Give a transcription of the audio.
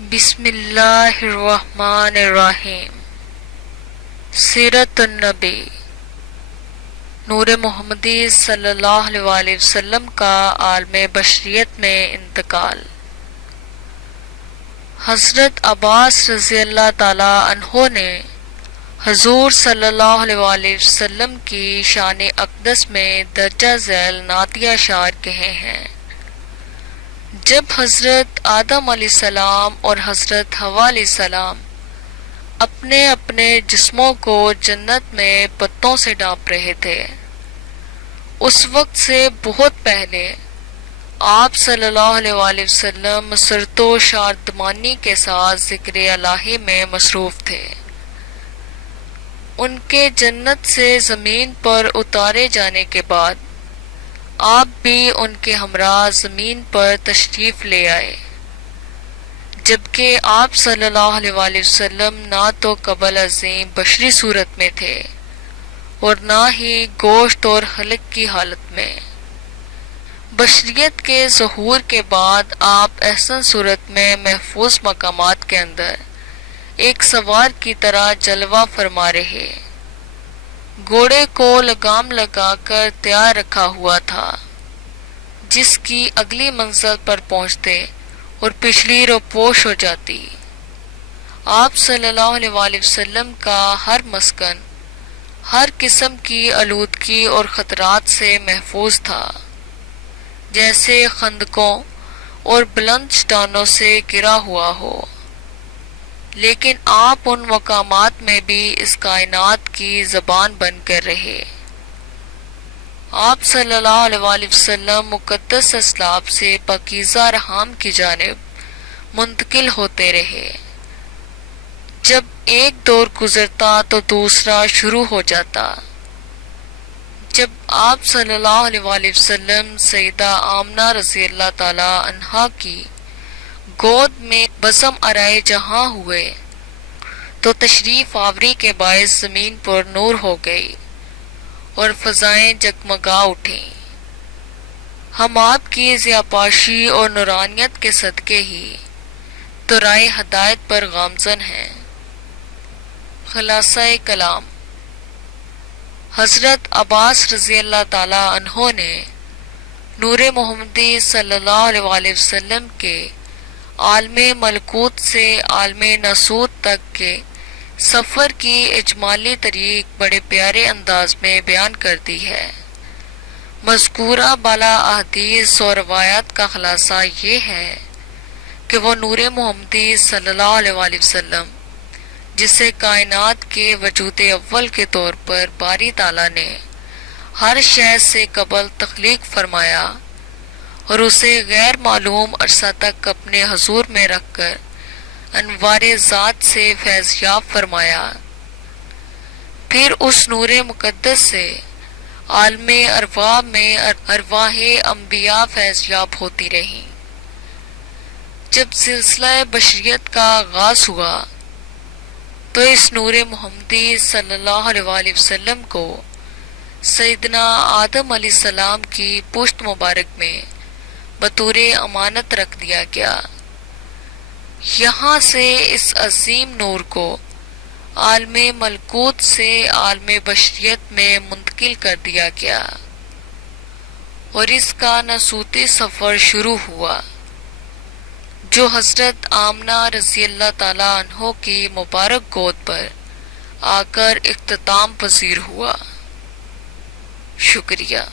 بسم اللہ الرحمن الرحیم۔ سیرت النبی، نور محمدی صلی اللہ علیہ وسلم کا عالم بشریت میں انتقال۔ حضرت عباس رضی اللہ تعالی عنہ نے حضور صلی اللہ علیہ وسلم کی شان اقدس میں درجہ ذیل نعتیہ اشعار کہے ہیں۔ جب حضرت آدم علیہ السلام اور حضرت حوا علیہ السلام اپنے اپنے جسموں کو جنت میں پتوں سے ڈانپ رہے تھے، اس وقت سے بہت پہلے آپ صلی اللہ علیہ وسلم مسرت و شادمانی کے ساتھ ذکر الہی میں مصروف تھے۔ ان کے جنت سے زمین پر اتارے جانے کے بعد آپ بھی ان کے ہمراہ زمین پر تشریف لے آئے، جبکہ آپ صلی اللہ علیہ وسلم نہ تو قبل عظیم بشری صورت میں تھے اور نہ ہی گوشت اور حلق کی حالت میں۔ بشریت کے ظہور کے بعد آپ احسن صورت میں محفوظ مقامات کے اندر ایک سوار کی طرح جلوہ فرما رہے۔ گھوڑے کو لگام لگا کر تیار رکھا ہوا تھا، جس کی اگلی منزل پر پہنچتے اور پچھلی روپوش ہو جاتی۔ آپ صلی اللہ علیہ وسلم کا ہر مسکن ہر قسم کی آلودگی اور خطرات سے محفوظ تھا، جیسے خندقوں اور بلند چٹانوں سے گھرا ہوا ہو، لیکن آپ ان مقامات میں بھی اس کائنات کی زبان بن کر رہے۔ آپ صلی اللہ علیہ وسلم مقدس اسلاب سے پاکیزہ رحام کی جانب منتقل ہوتے رہے۔ جب ایک دور گزرتا تو دوسرا شروع ہو جاتا۔ جب آپ صلی اللہ علیہ وسلم سیدہ آمنہ رضی اللہ تعالی عنہا کی گود میں بزم آرائے جہاں ہوئے تو تشریف آوری کے باعث زمین پر نور ہو گئی اور فضائیں جگمگا اٹھیں۔ ہم آپ کی ضیاءپاشی اور نورانیت کے صدقے ہی تو رائے ہدایت پر گامزن ہیں۔ خلاصہ کلام، حضرت عباس رضی اللہ تعالی عنہ نے نور محمدی صلی اللہ علیہ وسلم کے عالم ملکوت سے عالم ناسوت تک کے سفر کی اجمالی تاریخ بڑے پیارے انداز میں بیان کر دی ہے۔ مذکورہ بالا احادیث اور روایات کا خلاصہ یہ ہے کہ وہ نور محمدی صلی اللہ علیہ وسلم، جسے کائنات کے وجود اول کے طور پر باری تعالیٰ نے ہر شے سے قبل تخلیق فرمایا اور اسے غیر معلوم عرصہ تک اپنے حضور میں رکھ کر انوار ذات سے فیض یاب فرمایا، پھر اس نور مقدس سے عالم ارواح میں ارواح انبیاء فیض یاب ہوتی رہیں۔ جب سلسلہ بشریت کا آغاز ہوا تو اس نور محمدی صلی اللہ علیہ وسلم کو سیدنا آدم علیہ السلام کی پشت مبارک میں بطور امانت رکھ دیا گیا۔ یہاں سے اس عظیم نور کو عالم ملکوت سے عالم بشریت میں منتقل کر دیا گیا اور اس کا ناسوتی سفر شروع ہوا، جو حضرت آمنہ رضی اللہ تعالی عنہ کی مبارک گود پر آ کر اختتام پذیر ہوا۔ شکریہ۔